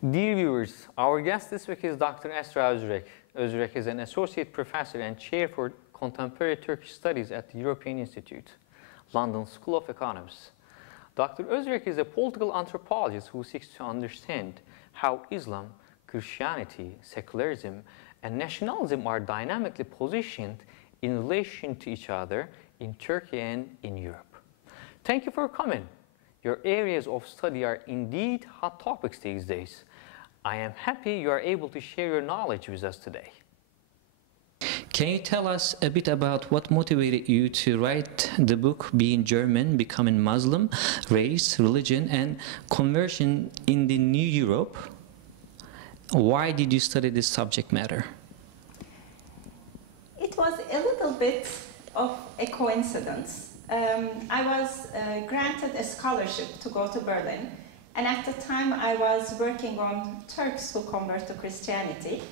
Dear viewers, our guest this week is Dr. Esra Özyürek. Özyürek is an associate professor and chair for Contemporary Turkish Studies at the European Institute, London School of Economics. Dr. Özyürek is a political anthropologist who seeks to understand how Islam, Christianity, secularism, and nationalism are dynamically positioned in relation to each other in Turkey and in Europe. Thank you for coming. Your areas of study are indeed hot topics these days. I am happy you are able to share your knowledge with us today. Can you tell us a bit about what motivated you to write the book Being German, Becoming Muslim, Race, Religion and Conversion in the New Europe? Why did you study this subject matter? It was a little bit of a coincidence. I was granted a scholarship to go to Berlin, and at the time I was working on Turks who convert to Christianity,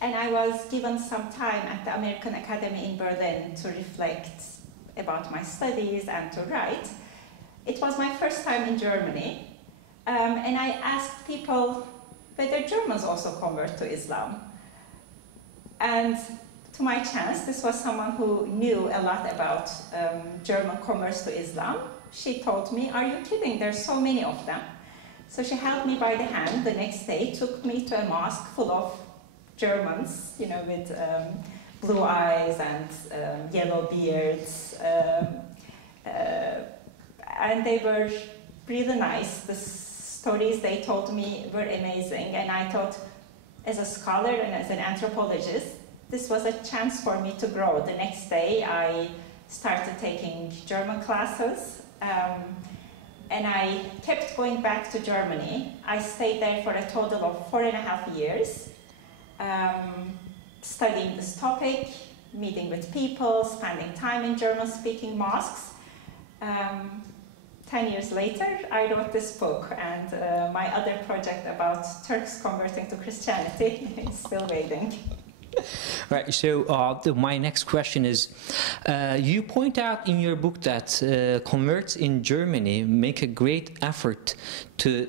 and I was given some time at the American Academy in Berlin to reflect about my studies and to write. It was my first time in Germany, and I asked people whether Germans also convert to Islam. And to my chance, this was someone who knew a lot about German converts to Islam. She told me, "Are you kidding? There's so many of them." So she held me by the hand the next day, took me to a mosque full of Germans, you know, with blue eyes and yellow beards. And they were really nice. The stories they told me were amazing. And I thought, as a scholar and as an anthropologist, this was a chance for me to grow. The next day, I started taking German classes, and I kept going back to Germany. I stayed there for a total of 4.5 years, studying this topic, meeting with people, spending time in German-speaking mosques. 10 years later, I wrote this book, and my other project about Turks converting to Christianity is still waiting. Right, so my next question is, you point out in your book that converts in Germany make a great effort to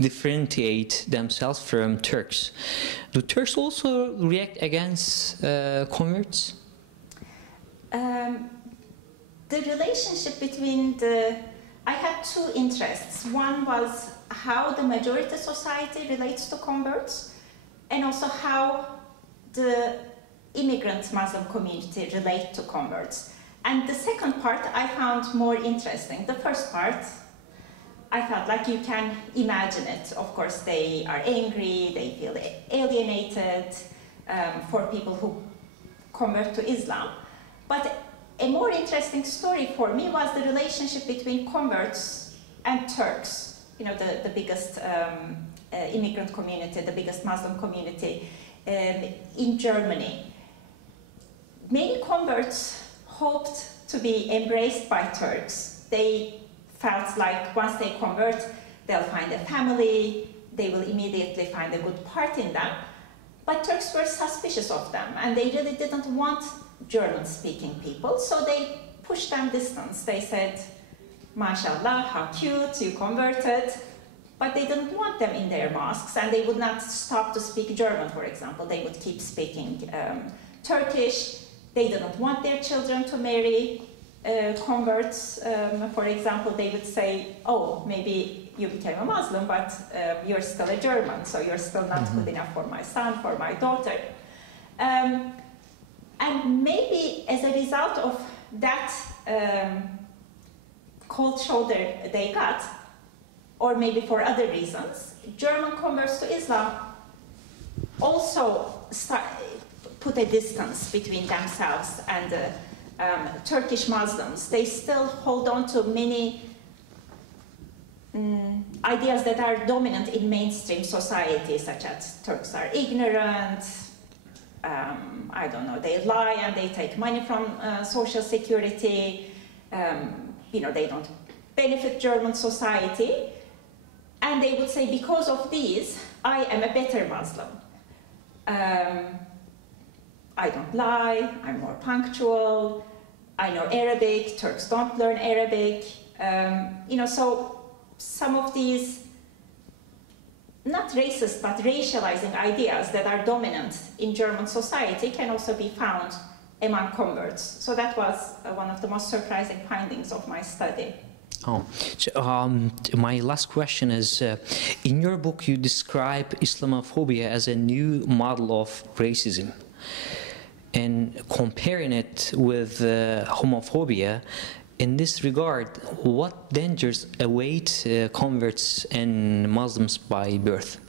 differentiate themselves from Turks. Do Turks also react against converts? The relationship between I had two interests. One was how the majority society relates to converts, and also how the immigrant Muslim community relate to converts. And the second part I found more interesting. The first part, I felt like you can imagine it. Of course, they are angry, they feel alienated for people who convert to Islam. But a more interesting story for me was the relationship between converts and Turks, you know, the biggest immigrant community, the biggest Muslim community in Germany. Many converts hoped to be embraced by Turks. They felt like once they convert, they'll find a family, they will immediately find a good part in them. But Turks were suspicious of them, and they really didn't want German-speaking people, so they pushed them distance. They said, "MashaAllah, how cute, you converted." But they didn't want them in their mosques, and they would not stop to speak German, for example. They would keep speaking Turkish. They didn't want their children to marry converts. For example, they would say, "Oh, maybe you became a Muslim, but you're still a German, so you're still not good enough for my son, for my daughter." And maybe as a result of that cold shoulder they got, or maybe for other reasons, German converts to Islam also put a distance between themselves and the Turkish Muslims. They still hold on to many ideas that are dominant in mainstream society, such as Turks are ignorant, I don't know, they lie and they take money from social security, you know, they don't benefit German society. And they would say, because of these, I am a better Muslim. I don't lie, I'm more punctual, I know Arabic, Turks don't learn Arabic. You know, so some of these not racist, but racializing ideas that are dominant in German society can also be found among converts. So that was one of the most surprising findings of my study. Oh, so, my last question is, in your book you describe Islamophobia as a new model of racism, and comparing it with homophobia. In this regard, what dangers await converts and Muslims by birth?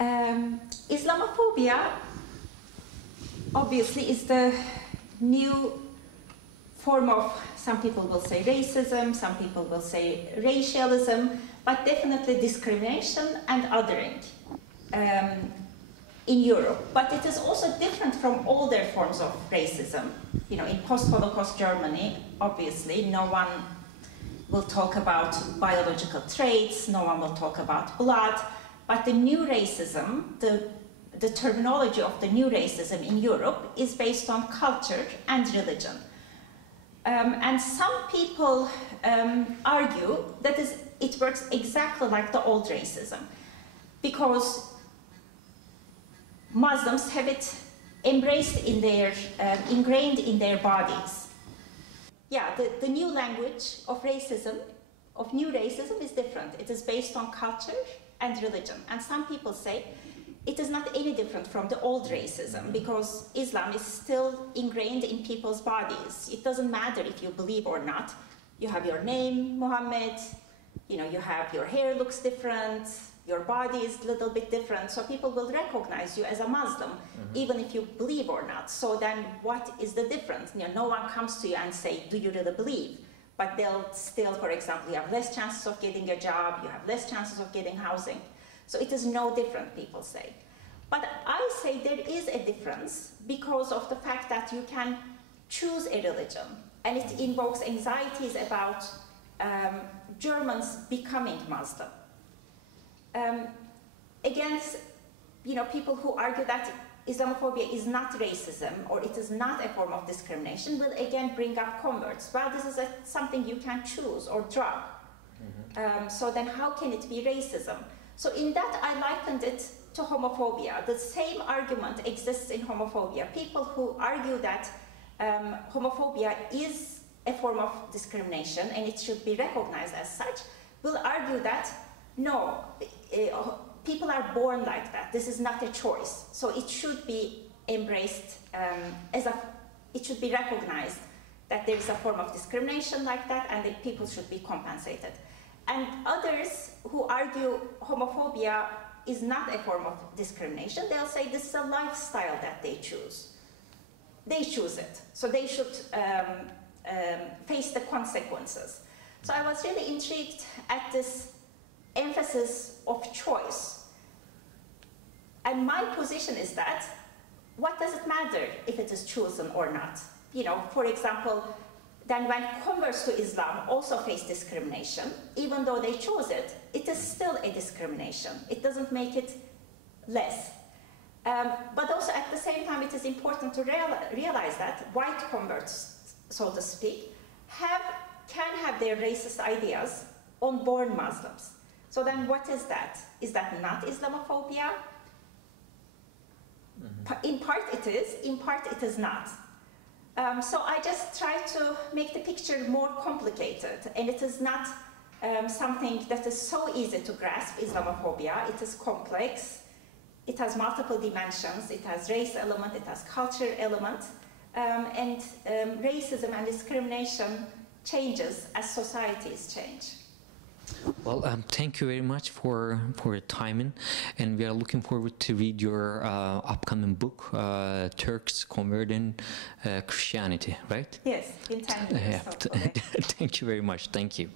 Islamophobia obviously is the new form of, some people will say racism, some people will say racialism, but definitely discrimination and othering in Europe. But it is also different from older forms of racism. You know, in post-Holocaust Germany, obviously, no one will talk about biological traits, no one will talk about blood, but the new racism, the terminology of the new racism in Europe is based on culture and religion. And some people argue that it works exactly like the old racism, because Muslims have it embraced in their, ingrained in their bodies. Yeah, the new language of racism, of new racism is different. It is based on culture and religion. And some people say it is not any different from the old racism, because Islam is still ingrained in people's bodies. It doesn't matter if you believe or not. You have your name, Muhammad, you know, you have your hair looks different, your body is a little bit different, so people will recognize you as a Muslim, even if you believe or not. So then what is the difference? You know, no one comes to you and say, do you really believe? But they'll still, for example, you have less chances of getting a job, you have less chances of getting housing. So it is no different, people say. But I say there is a difference because of the fact that you can choose a religion, and it invokes anxieties about Germans becoming Muslim. Against, you know, people who argue that Islamophobia is not racism or it is not a form of discrimination will again bring up converts. Well, this is something you can choose or drop. So then how can it be racism? So in that I likened it to homophobia. The same argument exists in homophobia. People who argue that homophobia is a form of discrimination and it should be recognized as such will argue that no, people are born like that. This is not a choice. So it should be embraced it should be recognized that there is a form of discrimination like that and that people should be compensated. And others who argue homophobia is not a form of discrimination, they'll say this is a lifestyle that they choose. They choose it. So they should face the consequences. So I was really intrigued at this emphasis of choice. And my position is that, what does it matter if it is chosen or not? You know, for example, then when converts to Islam also face discrimination, even though they chose it, it is still a discrimination. It doesn't make it less. But also at the same time, it is important to realize that white converts, so to speak, can have their racist ideas on born Muslims. So then what is that? Is that not Islamophobia? In part it is, in part it is not. So I just try to make the picture more complicated, and it is not something that is so easy to grasp, Islamophobia. It is complex, it has multiple dimensions, it has race element, it has culture element, and racism and discrimination changes as societies change. Well, thank you very much for your timing, and we are looking forward to read your upcoming book, Turks Converting Christianity, right? Yes, in 10 years. Thank you very much. Thank you.